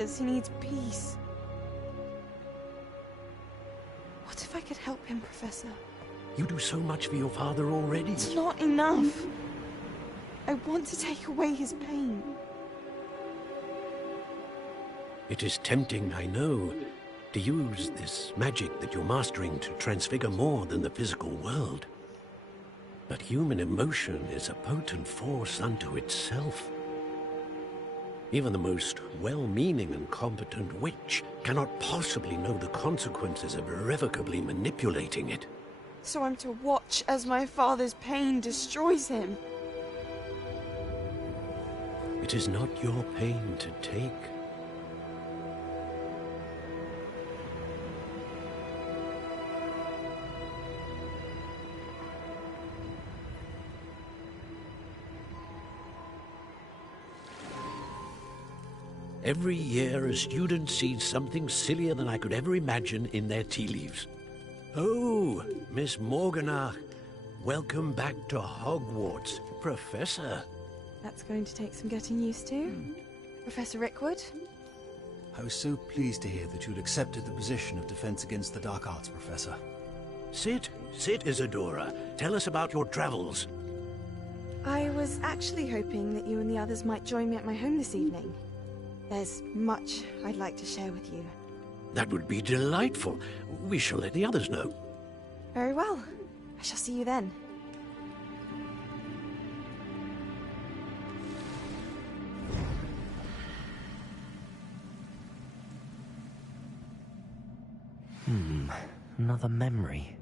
He needs peace. What if I could help him, Professor? You do so much for your father already. It's not enough. I want to take away his pain. It is tempting, I know, to use this magic that you're mastering to transfigure more than the physical world. But human emotion is a potent force unto itself. Even the most well-meaning and competent witch cannot possibly know the consequences of irrevocably manipulating it. So I'm to watch as my father's pain destroys him. It is not your pain to take. Every year, a student sees something sillier than I could ever imagine in their tea leaves. Oh, Miss Morganach, welcome back to Hogwarts, Professor. That's going to take some getting used to. Professor Rickwood? I was so pleased to hear that you'd accepted the position of Defense Against the Dark Arts, Professor. Sit, Isadora. Tell us about your travels. I was actually hoping that you and the others might join me at my home this evening. There's much I'd like to share with you. That would be delightful. We shall let the others know. Very well. I shall see you then. Another memory.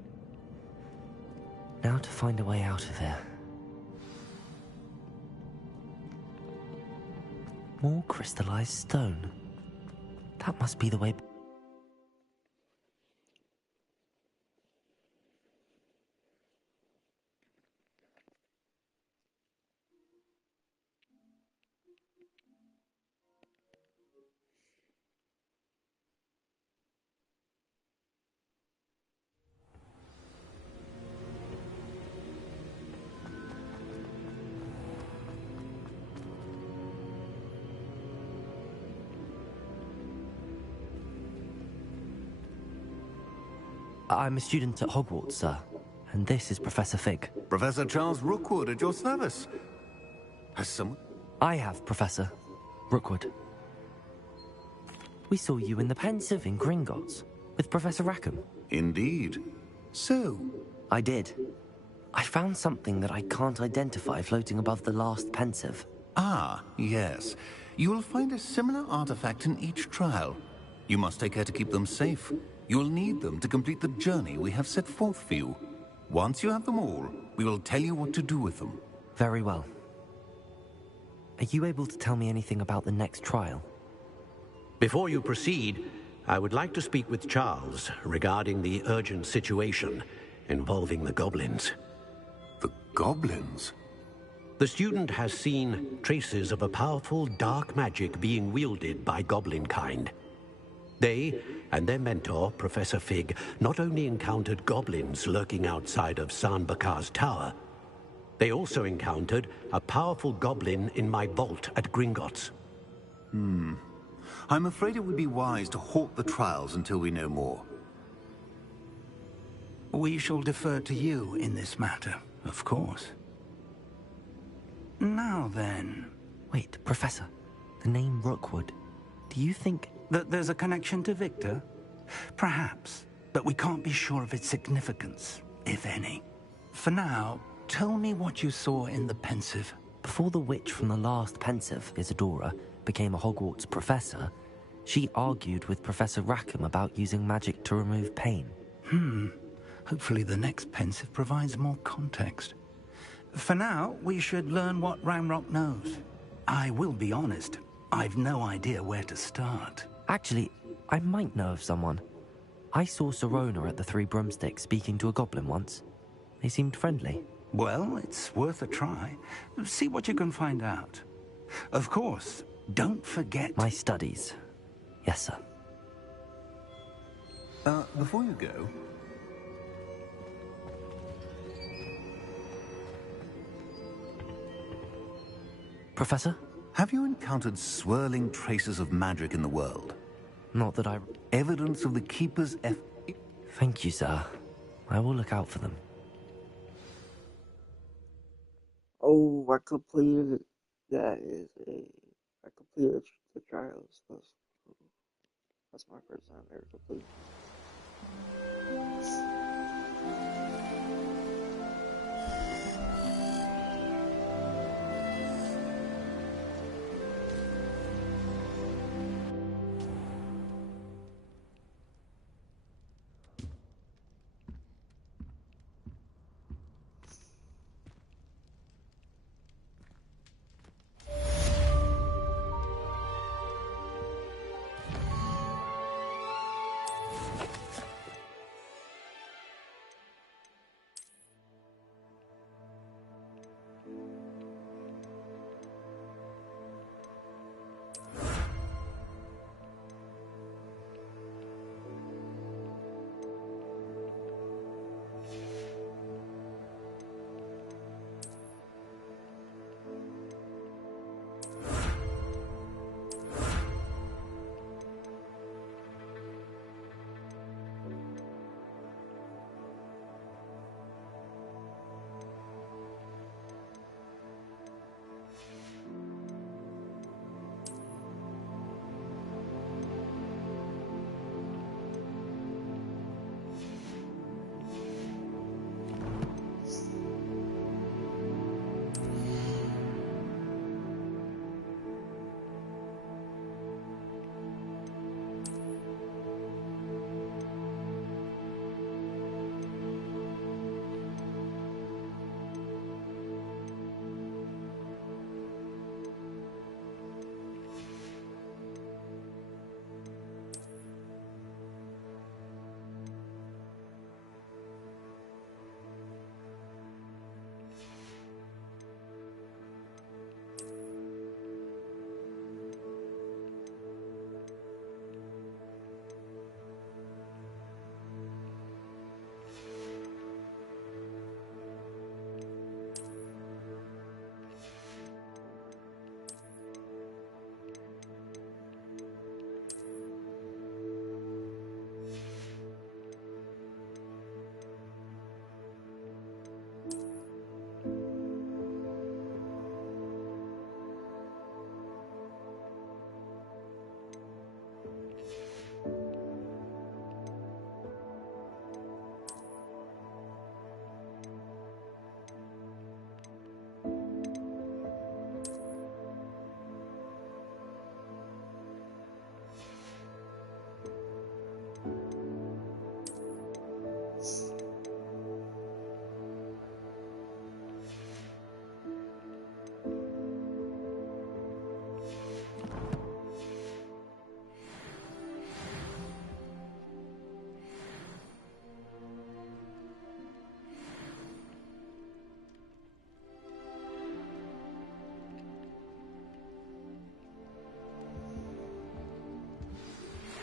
Now to find a way out of here. More crystallized stone. That must be the way. I'm a student at Hogwarts, sir. And this is Professor Fig. Professor Charles Rookwood at your service. Has someone... I have, Professor. Rookwood. We saw you in the Pensive in Gringotts, with Professor Rackham. Indeed. So? I did. I found something that I can't identify floating above the last Pensive. Ah, yes. You will find a similar artifact in each trial. You must take care to keep them safe. You will need them to complete the journey we have set forth for you. Once you have them all, we will tell you what to do with them. Very well. Are you able to tell me anything about the next trial? Before you proceed, I would like to speak with Charles regarding the urgent situation involving the goblins. The goblins? The student has seen traces of a powerful dark magic being wielded by goblin kind. They and their mentor, Professor Fig, not only encountered goblins lurking outside of San Bakar's tower, they also encountered a powerful goblin in my vault at Gringotts. I'm afraid it would be wise to halt the trials until we know more. We shall defer to you in this matter, of course. Now then... Wait, Professor. The name Rookwood. Do you think... that there's a connection to Victor? Perhaps, but we can't be sure of its significance, if any. For now, tell me what you saw in the Pensive. Before the witch from the last Pensive, Isadora, became a Hogwarts professor, she argued with Professor Rackham about using magic to remove pain. Hopefully the next Pensive provides more context. For now, we should learn what Ranrock knows. I will be honest, I've no idea where to start. Actually, I might know of someone. I saw Sirona at the Three Broomsticks speaking to a goblin once. They seemed friendly. Well, it's worth a try. See what you can find out. Of course, don't forget... My studies. Yes, sir. Before you go... Professor? Have you encountered swirling traces of magic in the world? Not that I... Evidence of the Keeper's Thank you, sir. I will look out for them. Oh, I completed it. I completed the trials. That's my first time ever completing.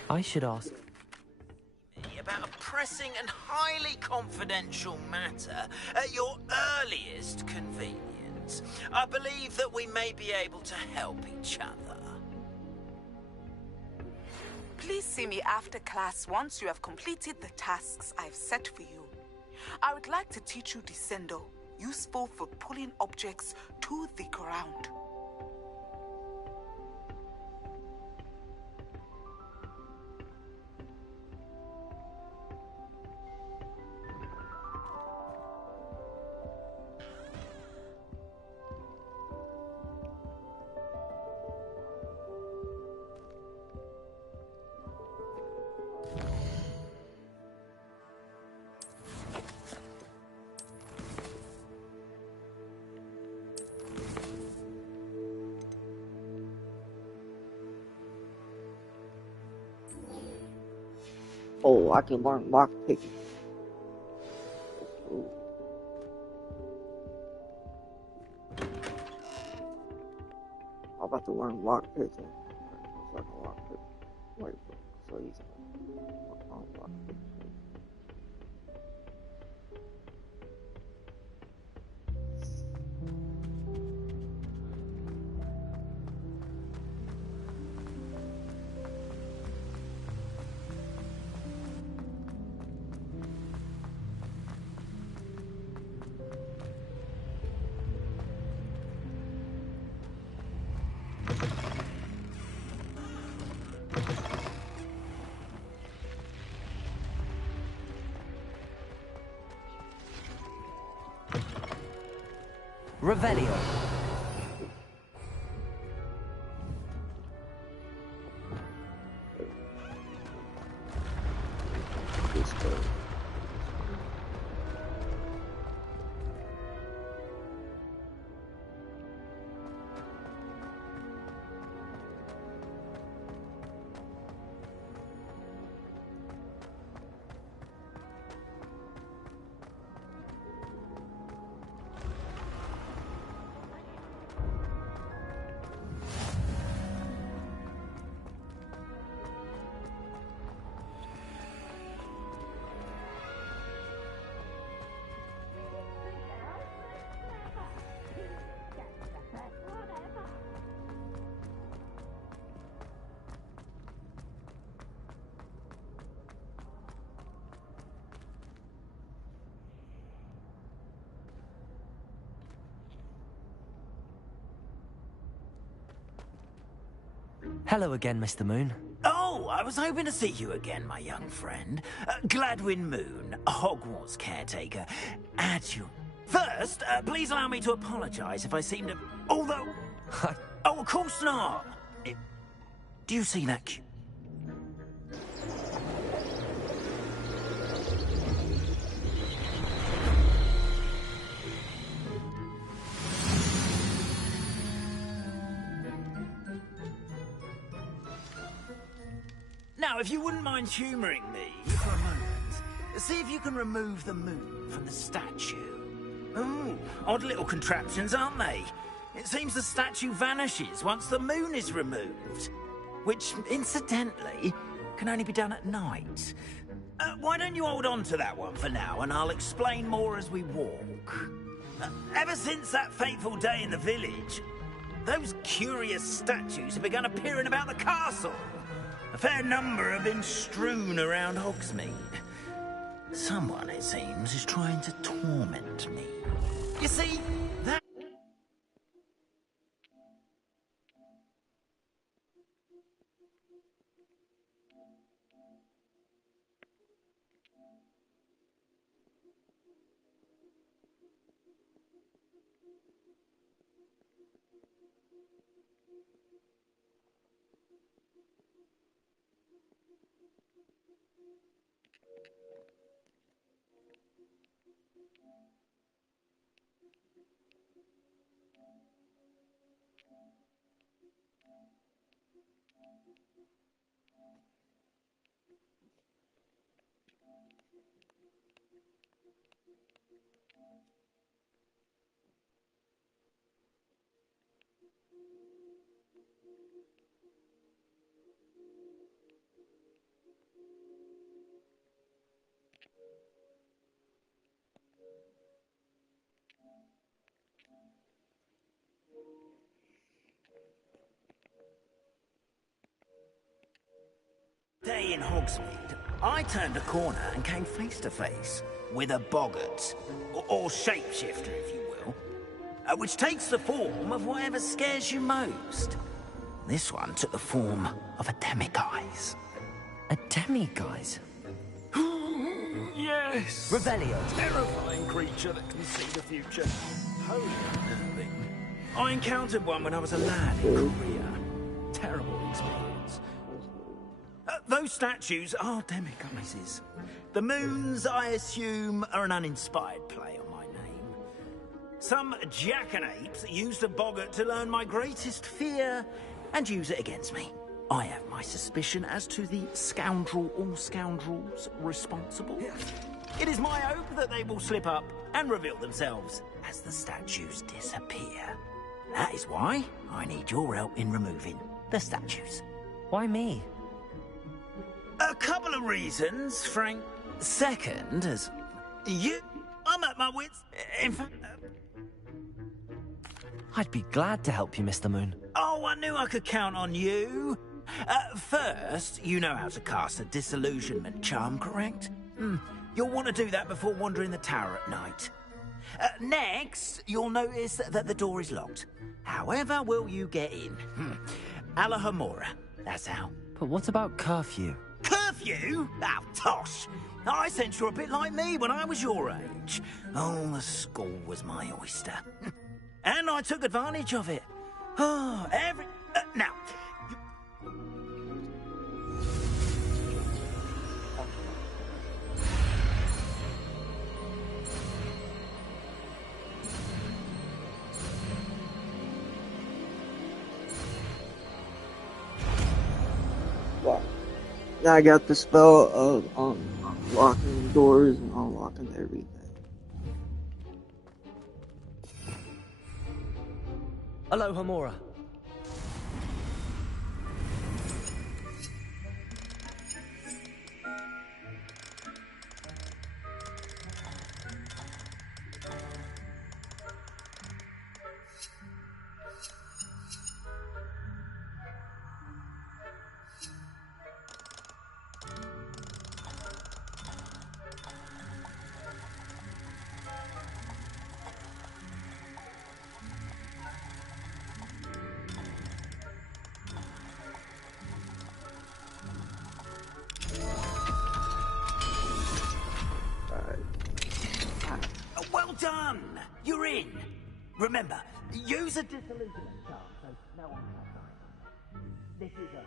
I should ask... About a pressing and highly confidential matter at your earliest convenience. I believe that we may be able to help each other. Please see me after class once you have completed the tasks I've set for you. I would like to teach you Descendo, useful for pulling objects to the ground. Oh, I can learn lockpicking. Ooh. I'm about to learn lockpicking. So I can lockpick. Wait, so easy. Lockpick. Revelio. This guy. Hello again, Mr. Moon. Oh, I was hoping to see you again, my young friend. Gladwin Moon, Hogwarts caretaker. Adjunct. First, please allow me to apologize if I seem to... Although... Oh, of course not. Do you see that cue? Now, if you wouldn't mind humouring me for a moment, see if you can remove the moon from the statue. Oh, odd little contraptions, aren't they? It seems the statue vanishes once the moon is removed. Which, incidentally, can only be done at night. Why don't you hold on to that one for now, and I'll explain more as we walk. Ever since that fateful day in the village, those curious statues have begun appearing about the castle. A fair number have been strewn around Hogsmeade. Someone, it seems, is trying to torment me. You see, that... Day in Hogsmeade, I turned a corner and came face to face with a boggart, or shapeshifter, if you will, which takes the form of whatever scares you most. This one took the form of a demiguise. A demiguise? Yes! Revelio. Terrifying creature that can see the future. Holy unnerving. I encountered one when I was a lad in Korea. Terrible experience. Those statues are demiguises. The moons, I assume, are an uninspired play on my name. Some jackanapes used a boggart to learn my greatest fear and use it against me. I have my suspicion as to the scoundrel or scoundrels responsible. It is my hope that they will slip up and reveal themselves as the statues disappear. That is why I need your help in removing the statues. Why me? A couple of reasons, Frank. Second, as I'm at my wits. In fact, I'd be glad to help you, Mr. Moon. oh, I knew I could count on you. First, you know how to cast a disillusionment charm, correct? You'll want to do that before wandering the tower at night. Next, you'll notice that the door is locked. However will you get in? Alahomora, that's how. But what about curfew? Curfew? Oh, tosh. I sense you're a bit like me when I was your age. Oh, the school was my oyster. And I took advantage of it. Oh, now... Wow. Now I got the spell of locking doors and unlocking everything. Aloha, Mora. Well done! You're in! Remember, use a disillusionment charm, so no one can. This is a...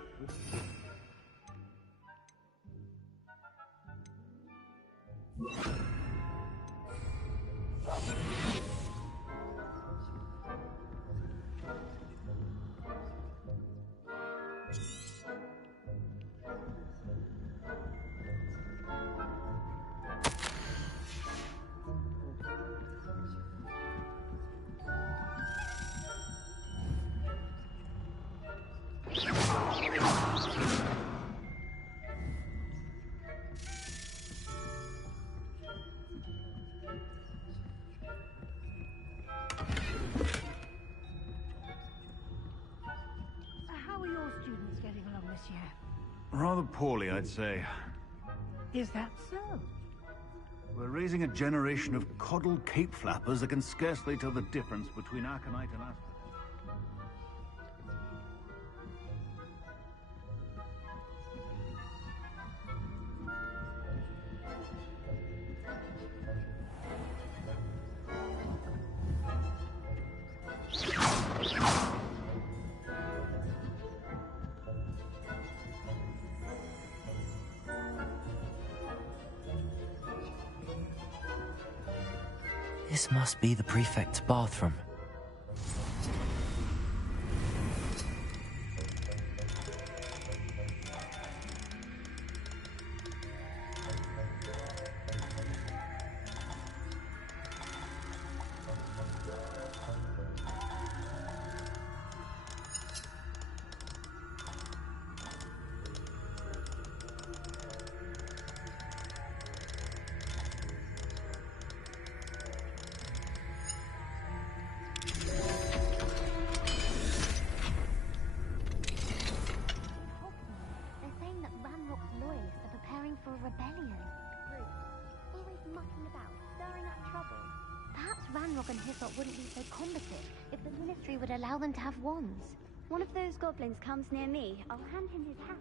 How are your students getting along this year? Rather poorly, I'd say. Is that so? We're raising a generation of coddled cape flappers that can scarcely tell the difference between Aconite and Aspen. This must be the prefect's bathroom. For a rebellion. Always mucking about, stirring up trouble. Perhaps Ranrock and Hislop wouldn't be so combative if the Ministry would allow them to have wands. One of those goblins comes near me, I'll hand him his hat.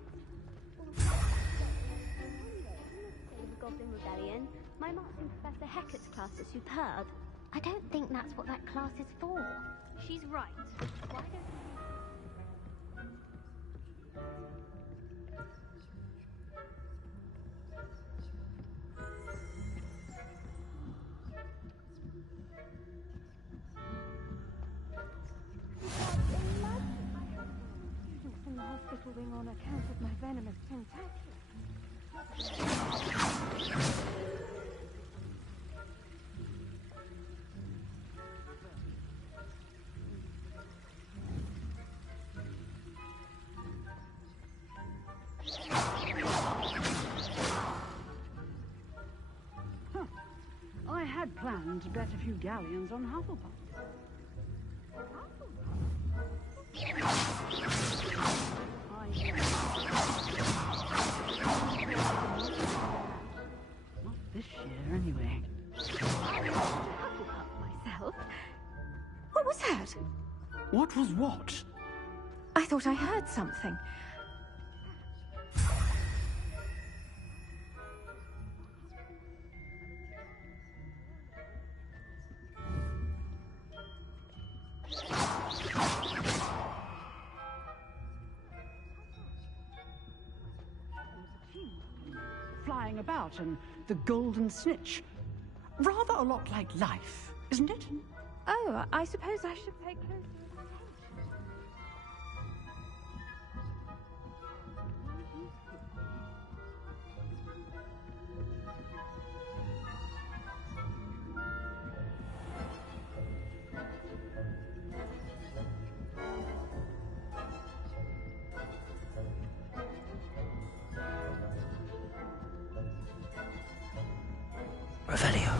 The Goblin Rebellion. My marching Professor Hecat's class is superb. I don't think that's what that class is for. She's right. Why don't you... In the hospital wing on account of my venomous tentacle. I had planned to bet a few galleons on Hufflepuff. Not this year, anyway. Myself? What was that? What was what? I thought I heard something. flying about and the golden snitch. Rather a lot like life, isn't it? Oh, I suppose I should pay closer attention. Revelio.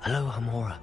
Hello, Hamura.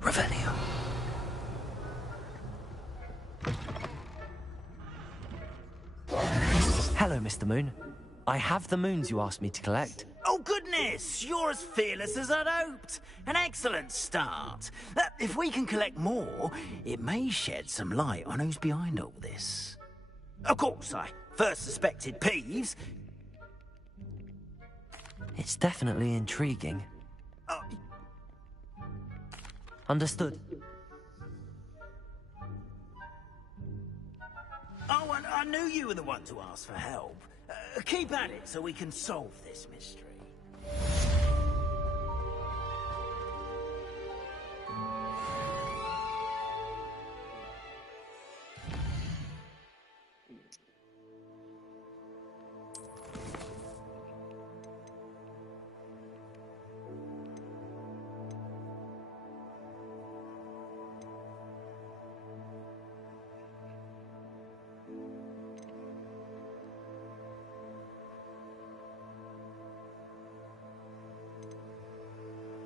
Revelio. Hello, Mr. Moon. I have the moons you asked me to collect. Oh, goodness! You're as fearless as I'd hoped. An excellent start. If we can collect more, it may shed some light on who's behind all this. Of course, I first suspected Peeves. It's definitely intriguing. Understood. Oh, and I knew you were the one to ask for help. Keep at it so we can solve this mystery.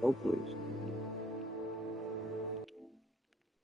Oh, please.